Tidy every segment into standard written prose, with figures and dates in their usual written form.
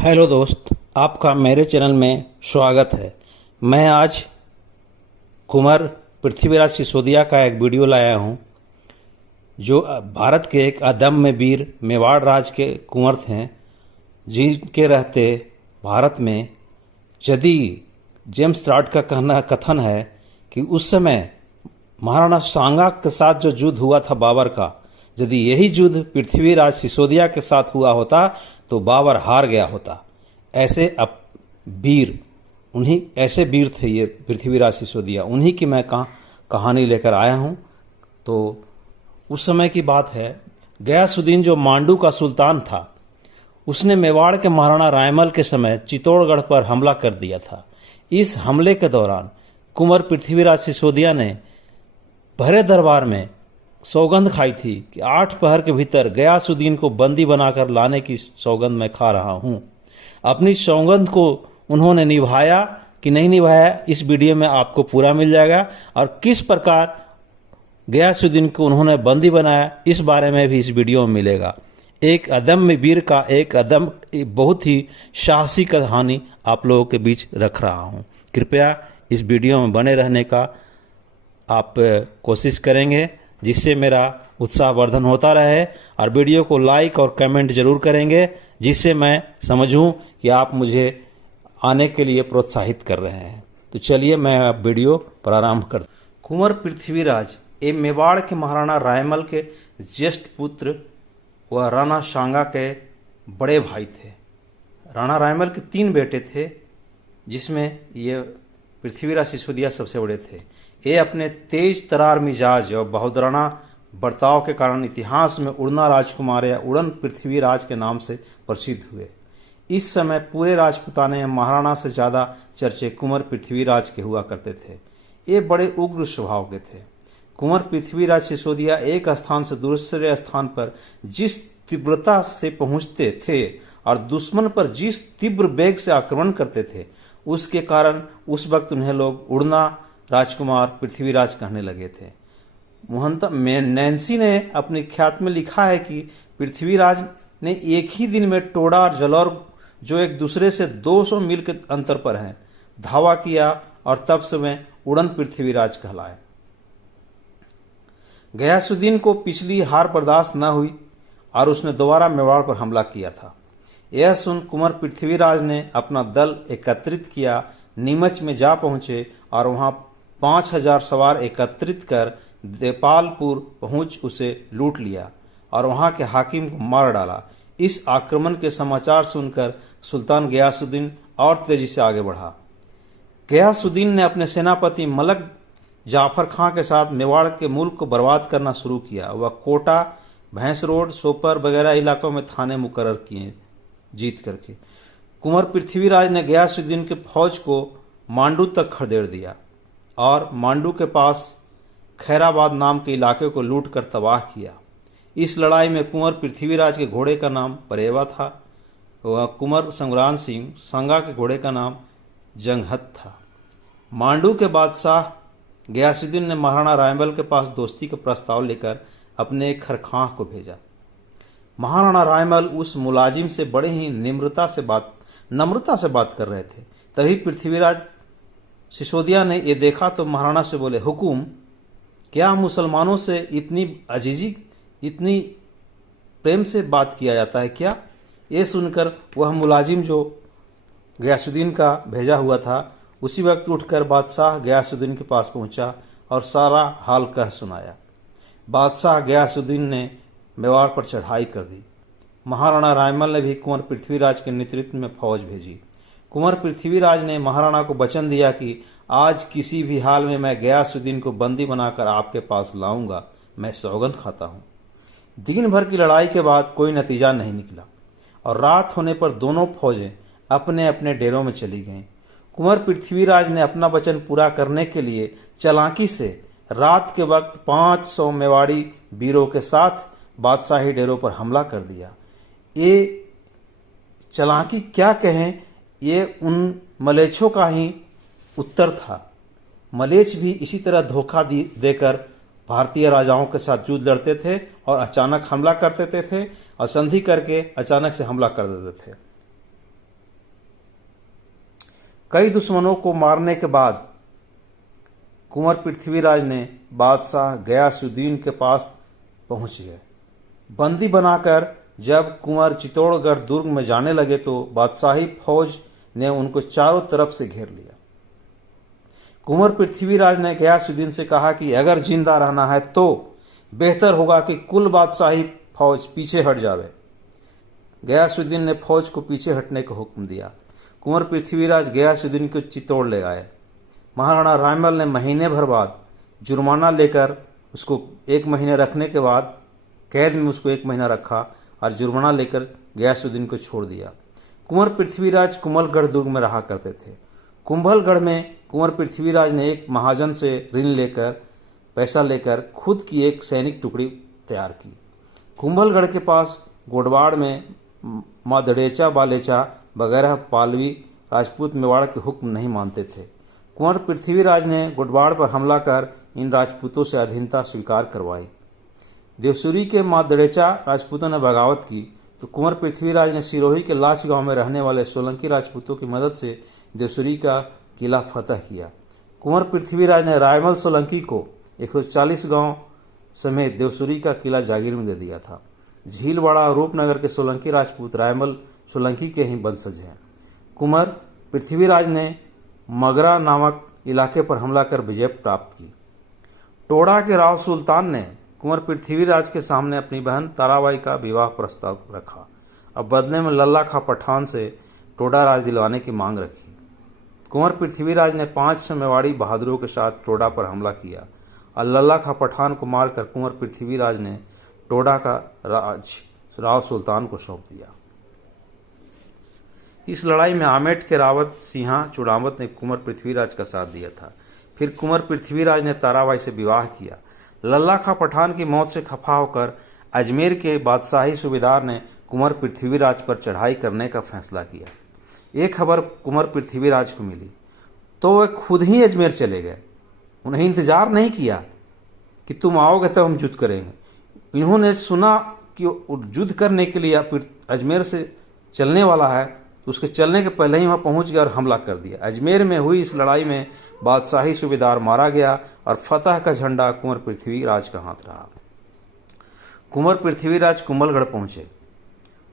Hello दोस्त, आपका मेरे चैनल में स्वागत है। मैं आज कुंवर पृथ्वीराज सिसोदिया का एक वीडियो लाया हूं, जो भारत के एक अदम्य वीर मेवाड़ राज के कुंवर थे, जिनके रहते भारत में यदि जेम्स टॉड का कथन है कि उस समय महाराणा सांगा के साथ जो युद्ध हुआ था बाबर का, यदि यही युद्ध पृथ्वीराज सिसोदिया के साथ हुआ होता तो बाबर हार गया होता। ऐसे ऐसे वीर थे ये पृथ्वीराज सिसोदिया। उन्हीं की मैं कहानी लेकर आया हूं। तो उस समय की बात है, गयासुद्दीन जो मांडू का सुल्तान था, उसने मेवाड़ के महाराणा रायमल के समय चित्तौड़गढ़ पर हमला कर दिया था। इस हमले के दौरान कुंवर पृथ्वीराज सिसोदिया ने भरे दरबार में सौगंध खाई थी कि 8 पहर के भीतर गयासुद्दीन को बंदी बनाकर लाने की सौगंध मैं खा रहा हूं। अपनी सौगंध को उन्होंने निभाया कि नहीं निभाया, इस वीडियो में आपको पूरा मिल जाएगा। और किस प्रकार गयासुद्दीन को उन्होंने बंदी बनाया, इस बारे में भी इस वीडियो में मिलेगा। एक अदम्य वीर का बहुत ही साहसी कहानी आप लोगों के बीच रख रहा हूं। कृपया इस वीडियो में बने रहने का आप कोशिश करेंगे, जिससे मेरा उत्साहवर्धन होता रहे। और वीडियो को लाइक और कमेंट जरूर करेंगे, जिससे मैं समझूं कि आप मुझे आने के लिए प्रोत्साहित कर रहे हैं। तो चलिए मैं अब वीडियो प्रारंभ करता हूं। कुंवर पृथ्वीराज मेवाड़ के महाराणा रायमल के ज्येष्ठ पुत्र व राणा सांगा के बड़े भाई थे। राणा रायमल के 3 बेटे थे, जिसमें ये पृथ्वीराज सिसोदिया सबसे बड़े थे। ये अपने तेज तरार मिजाज और बहादुराना बर्ताव के कारण इतिहास में उड़ना राजकुमार या उड़न पृथ्वीराज के नाम से प्रसिद्ध हुए। इस समय पूरे राजपुताने में महाराणा से ज्यादा चर्चे कुंवर पृथ्वीराज के हुआ करते थे। ये बड़े उग्र स्वभाव के थे। कुंवर पृथ्वीराज सिसोदिया एक स्थान से दूसरे स्थान पर जिस तीव्रता से पहुंचते थे और दुश्मन पर जिस तीव्र वेग से आक्रमण करते थे, उसके कारण उस वक्त उन्हें लोग उड़ना राजकुमार पृथ्वीराज कहने लगे थे। नैन्सी ने अपनी ख्यात में लिखा है कि पृथ्वीराज ने एक ही दिन में टोडा और जलौर, जो एक दूसरे से 200 मील के अंतर पर हैं, धावा किया और तब से वे उड़न पृथ्वीराज कहलाए। गयासुद्दीन को पिछली हार बर्दाश्त न हुई और उसने दोबारा मेवाड़ पर हमला किया था। यह सुन कुंवर पृथ्वीराज ने अपना दल एकत्रित किया, नीमच में जा पहुंचे और वहां 5000 सवार एकत्रित कर देपालपुर पहुंच उसे लूट लिया और वहां के हाकिम को मार डाला। इस आक्रमण के समाचार सुनकर सुल्तान गयासुद्दीन और तेजी से आगे बढ़ा। गयासुद्दीन ने अपने सेनापति मलक जाफर खां के साथ मेवाड़ के मुल्क को बर्बाद करना शुरू किया। वह कोटा, भैंस रोड, सोपर वगैरह इलाकों में थाने मुकर्रर किए जीत करके। कुंवर पृथ्वीराज ने गयासुद्दीन के फौज को मांडू तक खदेड़ दिया और मांडू के पास खैराबाद नाम के इलाके को लूट कर तबाह किया। इस लड़ाई में कुंवर पृथ्वीराज के घोड़े का नाम परेवा था। वह कुंवर संग्राम सिंह सांगा के घोड़े का नाम जंगहत था। मांडू के बादशाह गयासुद्दीन ने महाराणा रायमल के पास दोस्ती का प्रस्ताव लेकर अपने एक खरखां को भेजा। महाराणा रायमल उस मुलाजिम से बड़े ही नम्रता से बात कर रहे थे। तभी पृथ्वीराज सिसोदिया ने यह देखा तो महाराणा से बोले, हुकुम, क्या मुसलमानों से इतनी प्रेम से बात किया जाता है क्या? ये सुनकर वह मुलाजिम जो गयासुद्दीन का भेजा हुआ था, उसी वक्त उठकर बादशाह गयासुद्दीन के पास पहुंचा और सारा हाल कह सुनाया। बादशाह गयासुद्दीन ने मेवाड़ पर चढ़ाई कर दी। महाराणा रायमल ने भी कुंवर पृथ्वीराज के नेतृत्व में फौज भेजी। कुंवर पृथ्वीराज ने महाराणा को वचन दिया कि आज किसी भी हाल में मैं गयासुद्दीन को बंदी बनाकर आपके पास लाऊंगा। मैं सौगंध खाता हूं। दिन भर की लड़ाई के बाद कोई नतीजा नहीं निकला और रात होने पर दोनों फौजें अपने अपने डेरों में चली गईं। कुंवर पृथ्वीराज ने अपना वचन पूरा करने के लिए चालाकी से रात के वक्त 500 मेवाड़ी वीरों के साथ बादशाही डेरों पर हमला कर दिया। ये चालाकी क्या कहें, ये उन मलेच्छों का ही उत्तर था। मलेच्छ भी इसी तरह धोखा देकर भारतीय राजाओं के साथ युद्ध लड़ते थे और अचानक हमला कर देते थे और संधि करके अचानक से हमला कर देते थे। कई दुश्मनों को मारने के बाद कुंवर पृथ्वीराज ने बादशाह गयासुद्दीन के पास पहुंच गए। बंदी बनाकर जब कुंवर चित्तौड़गढ़ दुर्ग में जाने लगे तो बादशाही फौज ने उनको चारों तरफ से घेर लिया। कुंवर पृथ्वीराज ने गयासुद्दीन से कहा कि अगर जिंदा रहना है तो बेहतर होगा कि कुल बादशाही फौज पीछे हट जावे। गयासुद्दीन ने फौज को पीछे हटने का हुक्म दिया। कुंवर पृथ्वीराज गयासुद्दीन को चित्तौड़ ले आए। महाराणा रायमल ने महीने भर बाद जुर्माना लेकर उसको 1 महीने रखने के बाद कैद में उसको 1 महीना रखा और जुर्माना लेकर गयासुद्दीन को छोड़ दिया। कुंवर पृथ्वीराज कुंभलगढ़ दुर्ग में रहा करते थे। कुंभलगढ़ में कुंवर पृथ्वीराज ने एक महाजन से ऋण लेकर पैसा लेकर खुद की एक सैनिक टुकड़ी तैयार की। कुंभलगढ़ के पास गोडवाड़ में माँ दड़ेचा बालेचा वगैरह पालवी राजपूत मेवाड़ के हुक्म नहीं मानते थे। कुंवर पृथ्वीराज ने गोडवाड़ पर हमला कर इन राजपूतों से अधीनता स्वीकार करवाई। देवसुरी के माँ दड़ेचा राजपूतों ने बगावत की तो कुंवर पृथ्वीराज ने सिरोही के लाच गांव में रहने वाले सोलंकी राजपूतों की मदद से देवसुरी का किला फतह किया। कुंवर पृथ्वीराज ने रायमल सोलंकी को 140 गांव समेत देवसुरी का किला जागीर में दे दिया था। झीलवाड़ा और रूपनगर के सोलंकी राजपूत रायमल सोलंकी के ही वंशज हैं। कुंवर पृथ्वीराज ने मगरा नामक इलाके पर हमला कर विजय प्राप्त की। टोडा के राव सुल्तान ने कुंवर पृथ्वीराज के सामने अपनी बहन ताराबाई का विवाह प्रस्ताव रखा। अब बदले में लल्ला खां पठान से टोडा राज दिलवाने की मांग रखी। कुंवर पृथ्वीराज ने 500 मेवाड़ी बहादुरों के साथ टोडा पर हमला किया और लल्ला खां पठान को मारकर कुंवर पृथ्वीराज ने टोडा का राज राव सुल्तान को सौंप दिया। इस लड़ाई में आमेट के रावत सिंहा चुड़ावत ने कुंवर पृथ्वीराज का साथ दिया था। फिर कुंवर पृथ्वीराज ने ताराबाई से विवाह किया। लल्ला खां पठान की मौत से खफा होकर अजमेर के बादशाही सूबेदार ने कुंवर पृथ्वीराज पर चढ़ाई करने का फैसला किया। एक खबर कुंवर पृथ्वीराज को मिली तो वे खुद ही अजमेर चले गए। उन्हें इंतजार नहीं किया कि तुम आओगे तब हम युद्ध करेंगे। इन्होंने सुना कि युद्ध करने के लिए अजमेर से चलने वाला है तो उसके चलने के पहले ही वहां पहुंच गया और हमला कर दिया। अजमेर में हुई इस लड़ाई में बादशाही सूबेदार मारा गया और फतह का झंडा कुंवर पृथ्वीराज का हाथ रहा। कुंवर पृथ्वीराज कुंभलगढ़ पहुंचे।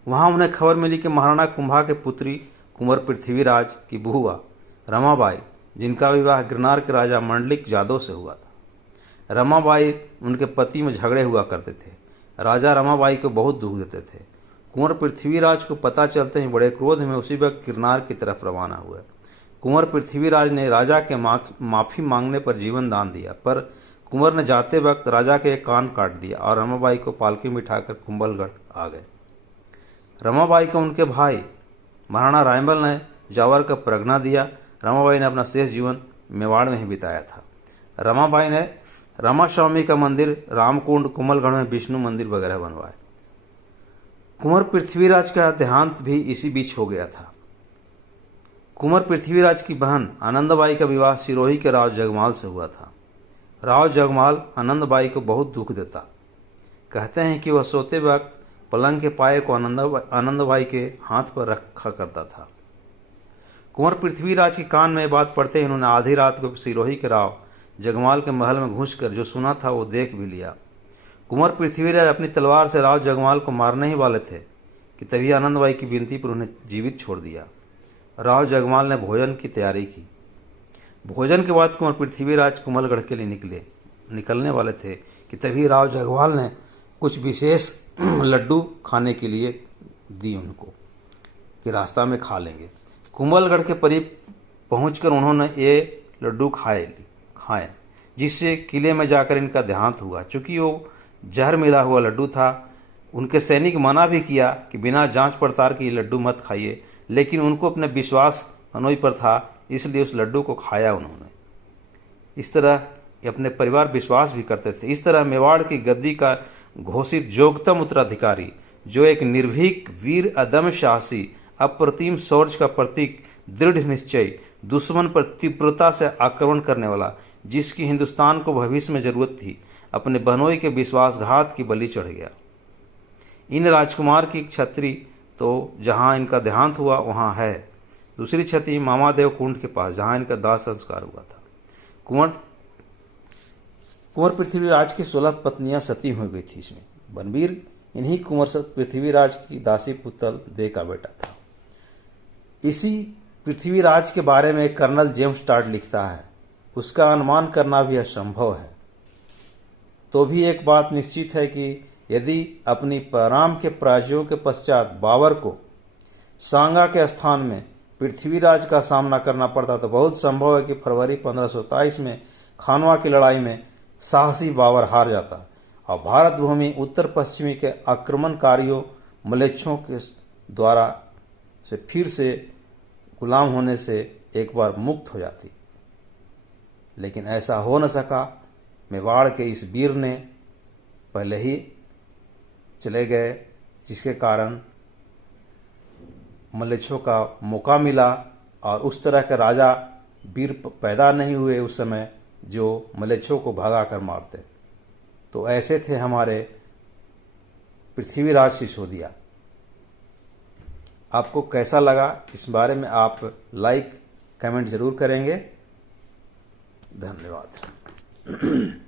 वहां उन्हें खबर मिली कि महाराणा कुंभा के पुत्री कुंवर पृथ्वीराज की बहुआ रमाबाई, जिनका विवाह गिरनार के राजा मंडलिक यादव से हुआ था। रमाबाई उनके पति में झगड़े हुआ करते थे। राजा रमाबाई को बहुत दुख देते थे। कुंवर पृथ्वीराज को पता चलते ही बड़े क्रोध में उसी वक्त गिरनार की तरफ रवाना हुए। कुंवर पृथ्वीराज ने राजा के माफी मांगने पर जीवन दान दिया, पर कुंवर ने जाते वक्त राजा के एक कान काट दिया और रमाबाई को पालकी में उठाकर कुंभलगढ़ आ गए। रमाबाई को उनके भाई महाराणा रायमल ने जावर का परगना दिया। रमाबाई ने अपना शेष जीवन मेवाड़ में ही बिताया था। रमाबाई ने रामास्वामी का मंदिर, रामकुंड, कुंभलगढ़ में विष्णु मंदिर वगैरह बनवाए। कुंवर पृथ्वीराज का देहांत भी इसी बीच हो गया था। कुंवर पृथ्वीराज की बहन आनंदबाई का विवाह सिरोही के राव जगमाल से हुआ था। राव जगमाल आनंदबाई को बहुत दुख देता। कहते हैं कि वह सोते वक्त पलंग के पाए को आनंदबाई के हाथ पर रखा करता था। कुंवर पृथ्वीराज के कान में बात पड़ते ही उन्होंने आधी रात को सिरोही के राव जगमाल के महल में घुसकर जो सुना था वो देख भी लिया। कुंवर पृथ्वीराज अपनी तलवार से राव जगमाल को मारने ही वाले थे कि तभी आनंदबाई की विनती पर उन्हें जीवित छोड़ दिया। राव जगमाल ने भोजन की तैयारी की। भोजन के बाद कुंवर पृथ्वीराज कुंभलगढ़ के लिए निकलने वाले थे कि तभी राव जगमाल ने कुछ विशेष लड्डू खाने के लिए दी उनको कि रास्ता में खा लेंगे। कुंभलगढ़ के करीब पहुंचकर उन्होंने ये लड्डू खाए जिससे किले में जाकर इनका देहांत हुआ। चूंकि वो जहर मिला हुआ लड्डू था, उनके सैनिक मना भी किया कि बिना जांच पड़ताल के लड्डू मत खाइए, लेकिन उनको अपने विश्वास हनोई पर था, इसलिए उस लड्डू को खाया उन्होंने। इस तरह अपने परिवार विश्वास भी करते थे। इस तरह मेवाड़ की गद्दी का घोषित जोग्यतम उत्तराधिकारी, जो एक निर्भीक, वीर, अदम्य साहसी, अप्रतिम शौर्य का प्रतीक, दृढ़ निश्चय, दुश्मन पर तीव्रता से आक्रमण करने वाला, जिसकी हिंदुस्तान को भविष्य में जरूरत थी, अपने बहनोई के विश्वासघात की बलि चढ़ गया। इन राजकुमार की छत्री तो जहां इनका देहांत हुआ वहां है। दूसरी क्षति मामादेव कुंड के पास, जहां इनका दाह संस्कार हुआ था। कुंवर पृथ्वीराज की 16 पत्नियां सती हो गई थी। इसमें बनवीर इन्हीं कुंवर पृथ्वीराज की दासी पुतल दे का बेटा था। इसी पृथ्वीराज के बारे में कर्नल जेम्स टॉड लिखता है, उसका अनुमान करना भी असंभव है। तो भी एक बात निश्चित है कि यदि अपनी पराम के पराजयों के पश्चात बाबर को सांगा के स्थान में पृथ्वीराज का सामना करना पड़ता तो बहुत संभव है कि फरवरी 1527 में खानवा की लड़ाई में साहसी बाबर हार जाता और भारत भूमि उत्तर पश्चिमी के आक्रमणकारियों मलेच्छों के द्वारा से फिर से गुलाम होने से एक बार मुक्त हो जाती। लेकिन ऐसा हो न सका। मेवाड़ के इस वीर ने पहले ही चले गए, जिसके कारण मलेच्छों का मौका मिला और उस तरह के राजा वीर पैदा नहीं हुए उस समय जो मलेच्छों को भगा कर मारते। तो ऐसे थे हमारे पृथ्वीराज सिसोदिया। आपको कैसा लगा इस बारे में आप लाइक कमेंट जरूर करेंगे। धन्यवाद।